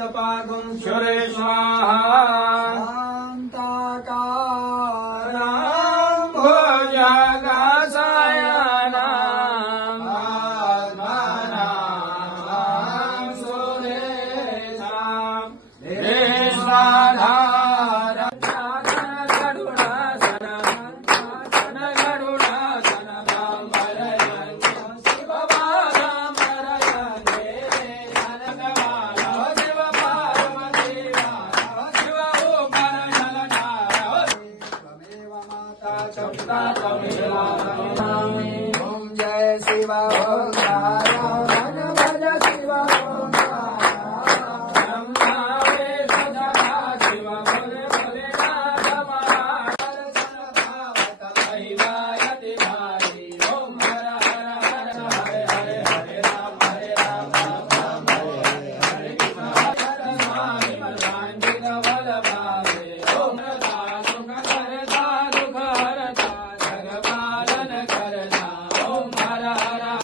जपागुं क्षुरे स्वाहा शान्ताकारं भुजगशयनं पद्मनाभं सुरेशं विश्वधारं ओम जय शिव ओम नारायण भज शिव ओम